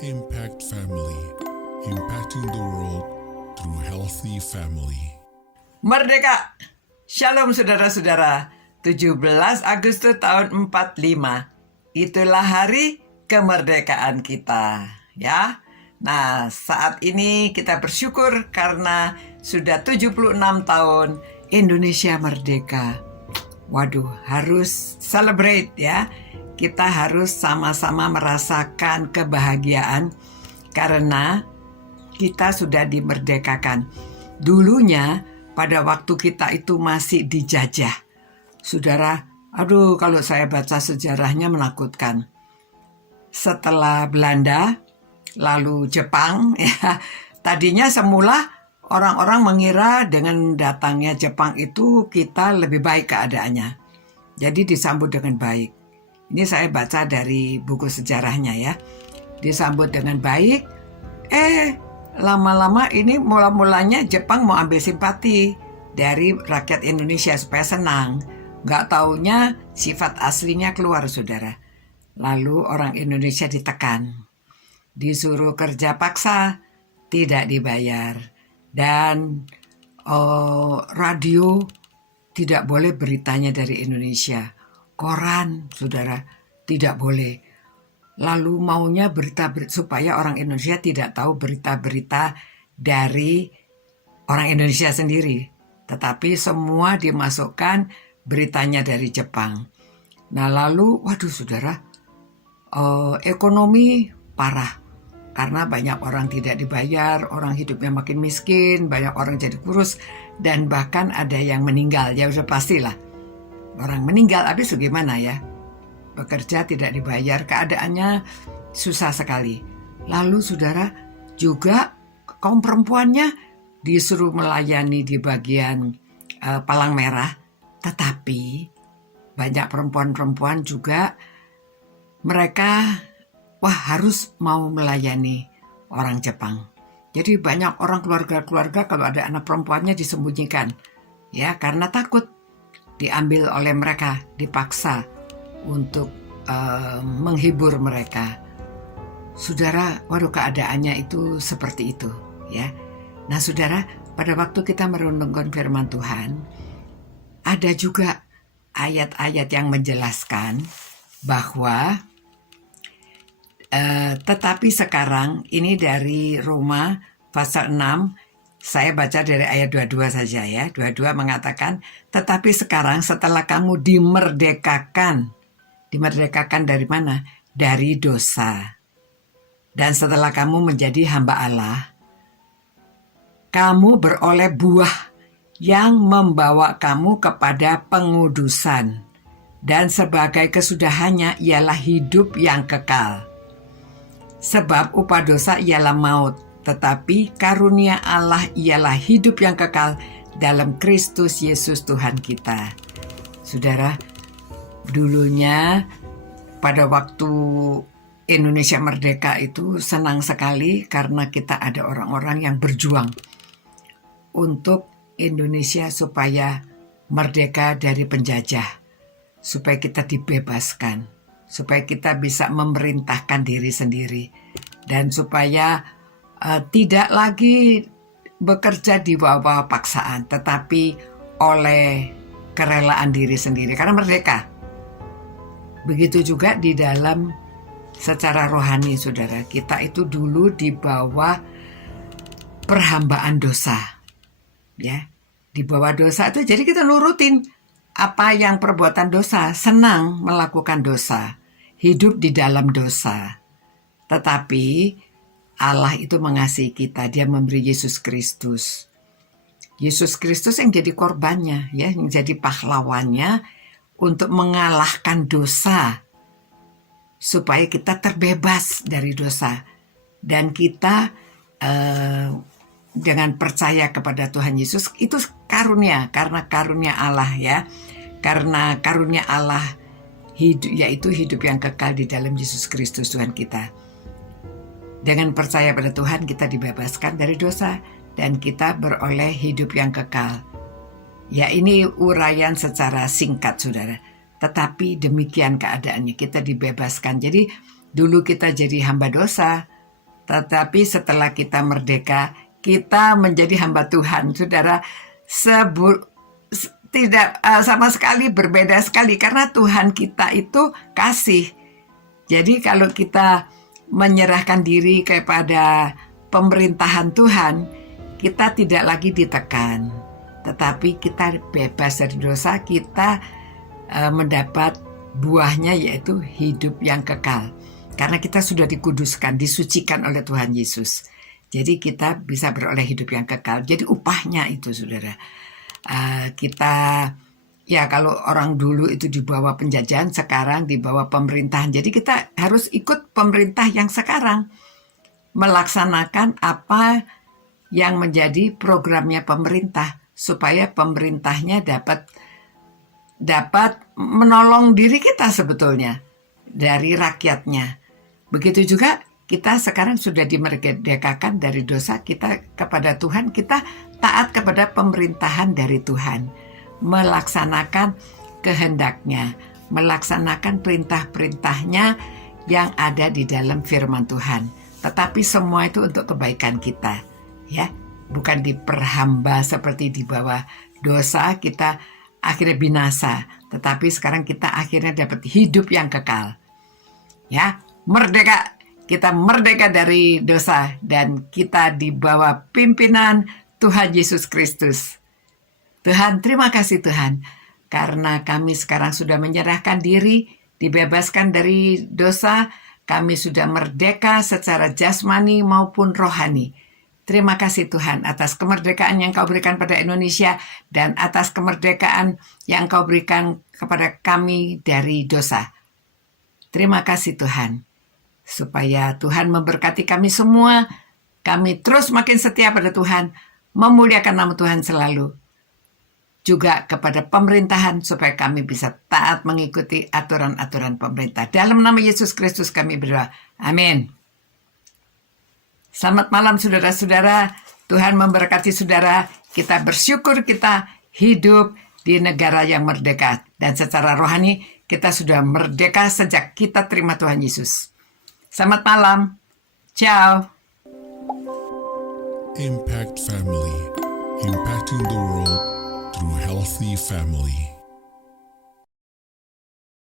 Impact Family, impacting the world through healthy family. Merdeka! Shalom saudara-saudara, 17 Agustus tahun 45. Itulah hari kemerdekaan kita, ya. Nah, saat ini kita bersyukur karena sudah 76 tahun Indonesia merdeka. Waduh, harus celebrate ya. Kita harus sama-sama merasakan kebahagiaan karena kita sudah dimerdekakan. Dulunya pada waktu kita itu masih dijajah. Saudara, aduh kalau saya baca sejarahnya menakutkan. Setelah Belanda, lalu Jepang, ya, tadinya semula orang-orang mengira dengan datangnya Jepang itu kita lebih baik keadaannya. Jadi disambut dengan baik. Ini saya baca dari buku sejarahnya ya. Disambut dengan baik. Lama-lama ini mula-mulanya Jepang mau ambil simpati dari rakyat Indonesia supaya senang. Gak taunya sifat aslinya keluar, saudara. Lalu orang Indonesia ditekan. Disuruh kerja paksa, tidak dibayar. Dan radio tidak boleh beritanya dari Indonesia. Koran, saudara, tidak boleh. Lalu maunya berita supaya orang Indonesia tidak tahu berita-berita dari orang Indonesia sendiri. Tetapi semua dimasukkan beritanya dari Jepang. Nah lalu, waduh saudara, ekonomi parah. Karena banyak orang tidak dibayar, orang hidupnya makin miskin, banyak orang jadi kurus, dan bahkan ada yang meninggal. Ya sudah pastilah. Orang meninggal, habis bagaimana ya? Bekerja tidak dibayar, keadaannya susah sekali. Lalu saudara, juga kaum perempuannya disuruh melayani di bagian palang merah. Tetapi banyak perempuan-perempuan juga mereka harus mau melayani orang Jepang. Jadi banyak orang keluarga-keluarga kalau ada anak perempuannya disembunyikan. Ya, karena takut diambil oleh mereka, dipaksa untuk menghibur mereka. Saudara, waduh keadaannya itu seperti itu ya. Nah saudara, pada waktu kita merenungkan firman Tuhan, ada juga ayat-ayat yang menjelaskan bahwa tetapi sekarang, ini dari Roma pasal 6, saya baca dari ayat 22 saja ya. 22 mengatakan, tetapi sekarang setelah kamu dimerdekakan. Dimerdekakan dari mana? Dari dosa. Dan setelah kamu menjadi hamba Allah, kamu beroleh buah yang membawa kamu kepada pengudusan. Dan sebagai kesudahannya ialah hidup yang kekal. Sebab upah dosa ialah maut. Tetapi karunia Allah ialah hidup yang kekal dalam Kristus Yesus Tuhan kita. Saudara, dulunya pada waktu Indonesia merdeka itu senang sekali karena kita ada orang-orang yang berjuang untuk Indonesia supaya merdeka dari penjajah, supaya kita dibebaskan, supaya kita bisa memerintahkan diri sendiri, dan supaya tidak lagi bekerja di bawah paksaan, tetapi oleh kerelaan diri sendiri, karena merdeka. Begitu juga di dalam secara rohani, saudara. Kita itu dulu di bawah perhambaan dosa. Ya, di bawah dosa itu, jadi kita nurutin apa yang perbuatan dosa, senang melakukan dosa, hidup di dalam dosa. Tetapi Allah itu mengasihi kita, Dia memberi Yesus Kristus. Yesus Kristus yang jadi korbannya, ya, yang jadi pahlawannya untuk mengalahkan dosa, supaya kita terbebas dari dosa. Dan kita dengan percaya kepada Tuhan Yesus, itu karunia, karena karunia Allah ya. Karena karunia Allah hidup, yaitu hidup yang kekal di dalam Yesus Kristus Tuhan kita. Dengan percaya pada Tuhan kita dibebaskan dari dosa dan kita beroleh hidup yang kekal. Ya, ini uraian secara singkat saudara. Tetapi demikian keadaannya, kita dibebaskan. Jadi dulu kita jadi hamba dosa, Tetapi setelah kita merdeka, kita menjadi hamba Tuhan, saudara. Tidak sama sekali berbeda sekali karena Tuhan kita itu kasih. Jadi kalau kita menyerahkan diri kepada pemerintahan Tuhan, kita tidak lagi ditekan, tetapi kita bebas dari dosa, kita mendapat buahnya yaitu hidup yang kekal. Karena kita sudah dikuduskan, disucikan oleh Tuhan Yesus. Jadi kita bisa beroleh hidup yang kekal. Jadi upahnya itu, saudara. Kita, ya kalau orang dulu itu di bawah penjajahan, sekarang di bawah pemerintahan. Jadi kita harus ikut pemerintah yang sekarang. Melaksanakan apa yang menjadi programnya pemerintah. Supaya pemerintahnya dapat menolong diri kita sebetulnya. Dari rakyatnya. Begitu juga kita sekarang sudah dimerdekakan dari dosa kita kepada Tuhan. Kita taat kepada pemerintahan dari Tuhan. Melaksanakan kehendaknya. Melaksanakan perintah-perintahnya yang ada di dalam firman Tuhan. Tetapi semua itu untuk kebaikan kita. Ya, bukan diperhamba seperti di bawah dosa kita akhirnya binasa. Tetapi sekarang kita akhirnya dapat hidup yang kekal. Ya, merdeka. Kita merdeka dari dosa dan kita di bawah pimpinan Tuhan Yesus Kristus. Tuhan, terima kasih Tuhan. Karena kami sekarang sudah menyerahkan diri, dibebaskan dari dosa, kami sudah merdeka secara jasmani maupun rohani. Terima kasih Tuhan atas kemerdekaan yang Kau berikan pada Indonesia dan atas kemerdekaan yang Kau berikan kepada kami dari dosa. Terima kasih Tuhan. Supaya Tuhan memberkati kami semua, kami terus makin setia pada Tuhan, memuliakan nama Tuhan selalu. Juga kepada pemerintahan supaya kami bisa taat mengikuti aturan-aturan pemerintah. Dalam nama Yesus Kristus kami berdoa. Amin. Selamat malam saudara-saudara. Tuhan memberkati saudara. Kita bersyukur kita hidup di negara yang merdeka. Dan secara rohani kita sudah merdeka sejak kita terima Tuhan Yesus. Selamat malam. Ciao. Impact Family, impacting the world through healthy family.